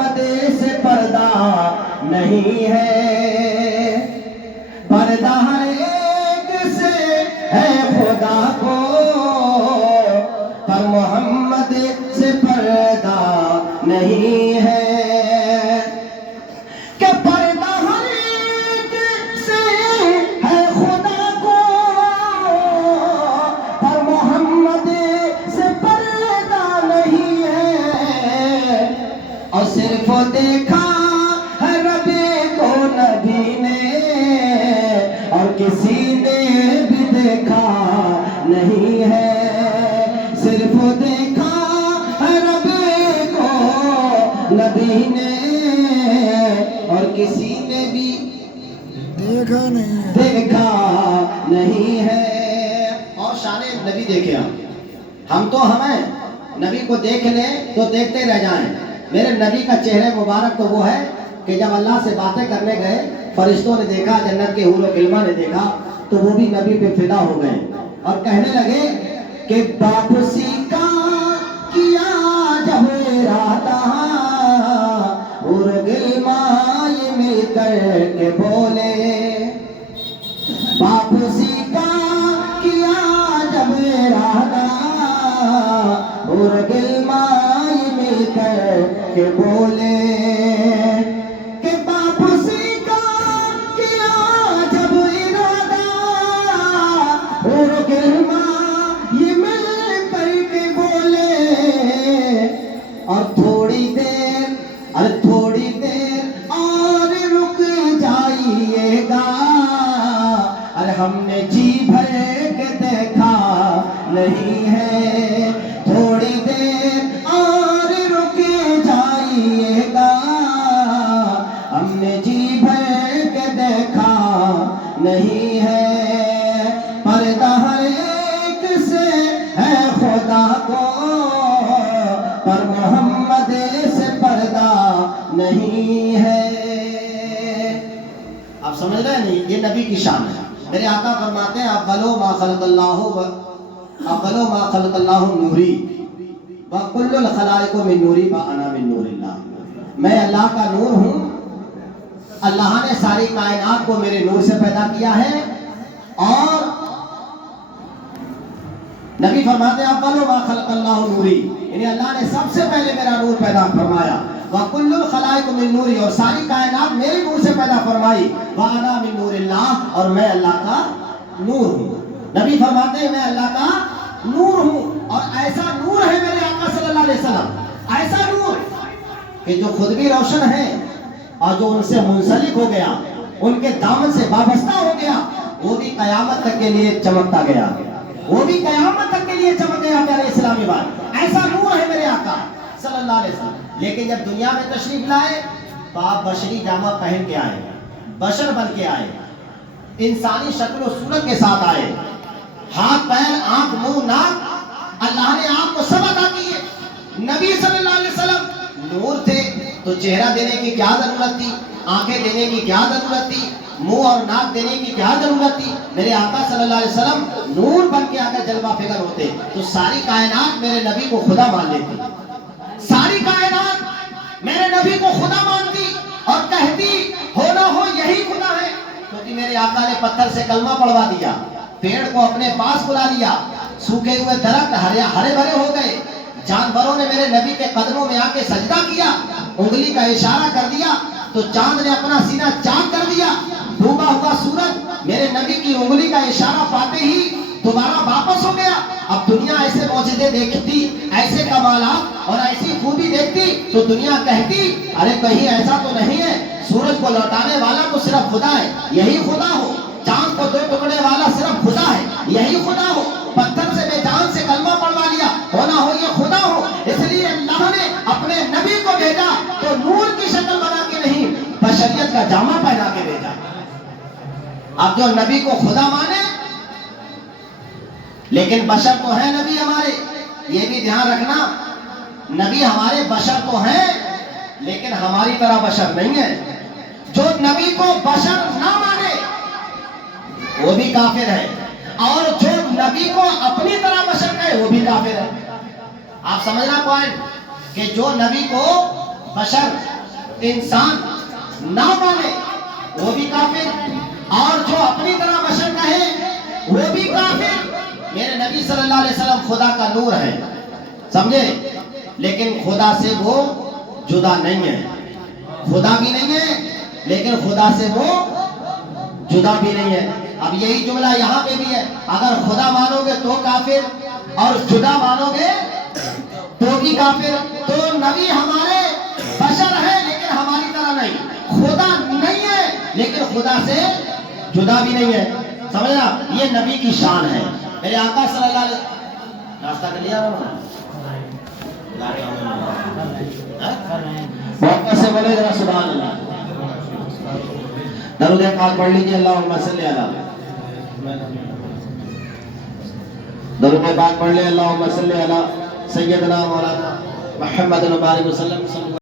محمد سے پردہ نہیں ہے، پردہ ہر ایک سے ہے خدا کو، پر محمد سے پردہ نہیں ہے، کہ پردہ ہر ایک سے ہے خدا کو، پر محمد سے پردہ نہیں ہے، اور صرف دیکھا ہے رب کو نبی نے، اور کسی نے بھی دیکھا نہیں ہے، صرف دیکھا ہے رب کو نبی نے، اور کسی نے بھی دیکھا نہیں ہے۔ اور شان نبی دیکھے ہم تو ہمیں نبی کو دیکھ لیں تو دیکھتے رہ جائیں، میرے نبی کا چہرہ مبارک تو وہ ہے کہ جب اللہ سے باتیں کرنے گئے، فرشتوں نے دیکھا، جنت کے حور و غلمان نے دیکھا، تو وہ بھی نبی پہ فدا ہو گئے اور کہنے لگے کہ واپسی کا کیا جب ارادہ، حور و غلمان یہ مل کر کے بولے، واپسی کا کیا جب ارادہ، حور و غلمان یہ مل کر کے بولے، کہ واپسی کا کیا جب ارادہ، حور و غلمان یہ مل کر کے بولے، اور تھوڑی دیر اور رک جائیے گا، ارے ہم نے جی بھر کے دیکھا نہیں ہے، تھوڑی دیر اور رک جائیے گا، ہم نے جی بھر کے دیکھا نہیں ہے، پردہ ہر ایک سے ہے خدا کو، پر محمد سے پردہ نہیں ہے۔ آپ سمجھ رہے ہیں نہیں؟ یہ نبی کی شان ہے۔ میرے آقا فرماتے ہیں اولو ما خلق اللہ نوری وکل الخلائق من نوری وانا من نور اللہ، میں اللہ کا نور ہوں، اللہ نے ساری کائنات کو میرے نور سے پیدا کیا ہے، اور نبی فرماتے ہیں اولو ما خلق اللہ نوری، یعنی اللہ نے سب سے پہلے میرا نور پیدا فرمایا، وَكُلُّ الْخَلَائِقُ مِن نُورِ، اور ساری کائنات میرے نور سے پیدا فرمائی، وَأَنَا مِن نُورِ اللَّهِ، اور میں اللہ کا نور ہوں۔ نبی فرماتے ہیں میں اللہ کا نور ہوں، اور ایسا نور ہے میرے آقا صلی اللہ علیہ وسلم، ایسا نور کہ جو خود بھی روشن ہے اور جو ان سے منسلک ہو گیا، ان کے دامن سے وابستہ ہو گیا، وہ بھی قیامت تک کے لیے چمکتا گیا، وہ بھی قیامت تک کے لیے چمک گیا۔ پیارے اسلامی بات، ایسا نور ہے میرے آقا صلی اللہ علیہ وسلم۔ لیکن جب دنیا میں تشریف لائے تو آپ بشری جامہ پہن کے آئے، بشر بن کے آئے، انسانی شکل و صورت کے ساتھ آئے، ہاتھ پیر آنکھ منہ ناک اللہ نے آپ کو سب عطا کیے۔ نبی صلی اللہ علیہ وسلم نور تھے تو چہرہ دینے کی کیا ضرورت تھی، آنکھیں دینے کی کیا ضرورت تھی، منہ اور ناک دینے کی کیا ضرورت تھی؟ میرے آقا صلی اللہ علیہ وسلم نور بن کے اگر جلوہ فکر ہوتے تو ساری کائنات میرے نبی کو خدا مان لیتی، ساری کائنات میرے نبی کو خدا مانتی اور کہتی ہو نہ ہو یہی خدا ہے، کیونکہ میرے آقا نے پتھر سے کلمہ پڑھوا دیا، پیڑ کو اپنے پاس بلا لیا، سوکھے ہوئے درخت ہرے بھرے ہو گئے، جانوروں نے میرے نبی کے قدموں میں آ کے سجدہ کیا، انگلی کا اشارہ کر دیا تو چاند نے اپنا سینہ چاک کر دیا، ڈوبا ہوا سورج میرے نبی کی انگلی کا اشارہ پاتے ہی دوبارہ واپس ہو گیا۔ اب دنیا ایسے معجزے دیکھتی، ایسے کمالات اور ایسی خوبی دیکھتی تو دنیا کہتی ارے کہیں ایسا تو نہیں ہے، سورج کو لوٹانے والا تو صرف خدا ہے، یہی خدا ہو، چاند کو دو ٹکڑے والا صرف خدا ہے، یہی خدا ہو، پتھر سے بے جان سے کلمہ پڑھوا لیا، ہونا ہو یہ خدا ہو۔ اس لیے اللہ نے اپنے نبی کو بھیجا تو نور کی شکل بنا کے نہیں، بشریت کا جامہ پہنا کے بھیجا۔ اب جو نبی کو خدا مانے لیکن بشر تو ہے نبی ہمارے، یہ بھی دھیان رکھنا، نبی ہمارے بشر تو ہیں لیکن ہماری طرح بشر نہیں ہے۔ جو نبی کو بشر نہ مانے وہ بھی کافر ہے، اور جو نبی کو اپنی طرح بشر کہے وہ بھی کافر ہے۔ آپ سمجھنا پوائنٹ کہ جو نبی کو بشر انسان نہ مانے وہ بھی کافر، اور جو اپنی طرح بشر کہے وہ بھی کافر۔ میرے نبی صلی اللہ علیہ وسلم خدا کا نور ہے، سمجھے، لیکن خدا سے وہ جدا نہیں ہے، خدا بھی نہیں ہے لیکن خدا سے وہ جدا بھی نہیں ہے۔ اب یہی جملہ یہاں پہ بھی ہے، اگر خدا مانو گے تو کافر اور جدا مانو گے تو بھی کافر۔ تو نبی ہمارے بشر ہے لیکن ہماری طرح نہیں، خدا نہیں ہے لیکن خدا سے جدا بھی نہیں ہے، سمجھنا، یہ نبی کی شان ہے۔ میرے آقا صلی اللہ علیہ وسلم، ناشتہ کر لیا موقع سے بولے ذرا سبحان اللہ، درود پاک پڑھ لیجیے، اللہم صلی علی، درود پاک پڑھ لیں، اللہم صلی علی سیدنا مولانا محمد وبارک وسلم۔